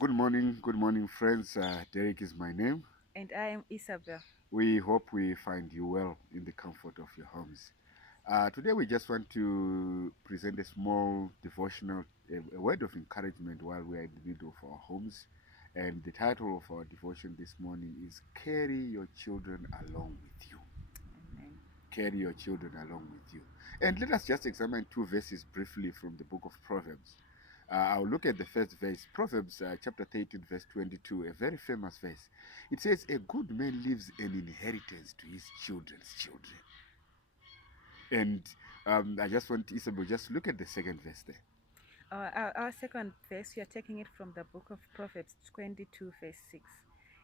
Good morning, friends. Derek is my name. And I am Isabel. We hope we find you well in the comfort of your homes. Today, we just want to present a small devotional, a word of encouragement while we are in the middle of our homes. And the title of our devotion this morning is Carry Your Children Along with You. Amen. Carry your children along with you. And let us just examine two verses briefly from the book of Proverbs. I'll look at the first verse, Proverbs chapter 13, verse 22, a very famous verse. It says, A good man leaves an inheritance to his children's children. And I just want Isabel, just look at the second verse there. Our second verse, we are taking it from the book of Proverbs 22, verse 6.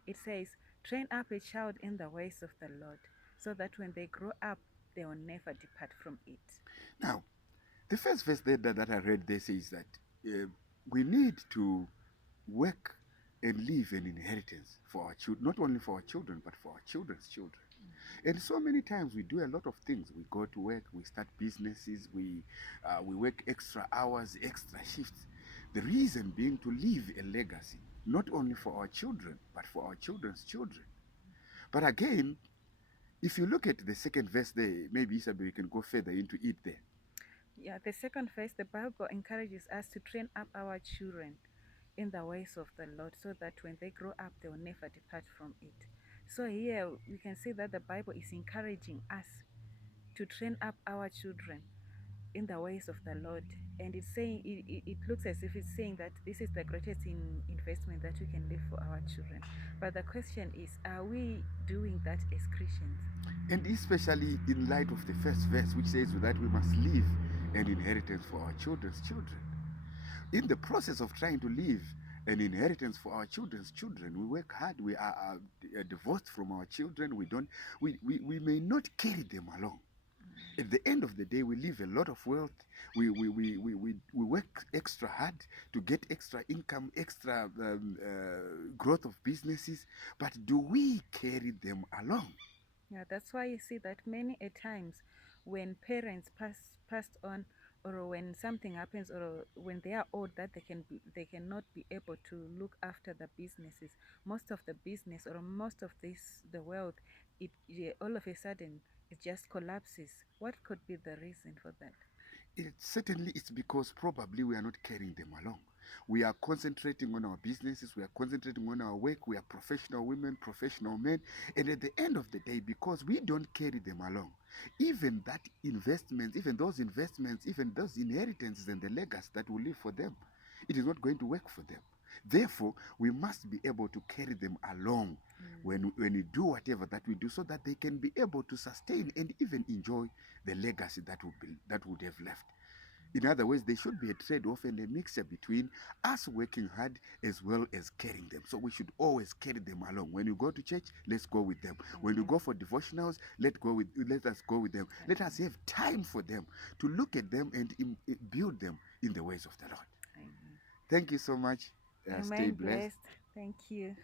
It says, Train up a child in the ways of the Lord, so that when they grow up, they will never depart from it. Now, the first verse there that I read there says that we need to work and leave an inheritance for our children, not only for our children, but for our children's children. And so many times we do a lot of things. We go to work, we start businesses, we work extra hours, extra shifts. The reason being to leave a legacy, not only for our children, but for our children's children. But again, if you look at the second verse there, maybe Isabel, you can go further into it there. Yeah, the second verse, the Bible encourages us to train up our children in the ways of the Lord, so that when they grow up, they will never depart from it. So here we can see that the Bible is encouraging us to train up our children in the ways of the Lord. And it's saying, it looks as if it's saying that this is the greatest investment that we can leave for our children. But the question is, are we doing that as Christians? And especially in light of the first verse, which says that we must leave an inheritance for our children's children. In the process of trying to leave an inheritance for our children's children, we work hard. We are divorced from our children. We may not carry them along. At the end of the day, we leave a lot of wealth. We work extra hard to get extra income, extra growth of businesses. But do we carry them along? Yeah, that's why you see that many a times when parents passed on, or when something happens, or when they are old, that they cannot be able to look after the businesses. Most of the business, or most of the wealth, it, yeah, all of a sudden it just collapses. What could be the reason for that? It certainly it's because probably we are not carrying them along. We are concentrating on our businesses, we are concentrating on our work, we are professional women, professional men, and at the end of the day, because we don't carry them along, even that investment, even those inheritances and the legacy that we leave for them, it is not going to work for them. Therefore, we must be able to carry them along when we do whatever that we do, so that they can be able to sustain and even enjoy the legacy that would have left. In other words, there should be a trade-off and a mixture between us working hard as well as carrying them. So we should always carry them along. When you go to church, let's go with them. When you Amen. go for devotionals, let us go with them. Let us have time for them, to look at them and build them in the ways of the Lord. Amen. Thank you so much. Stay Remain blessed. blessed. Thank you.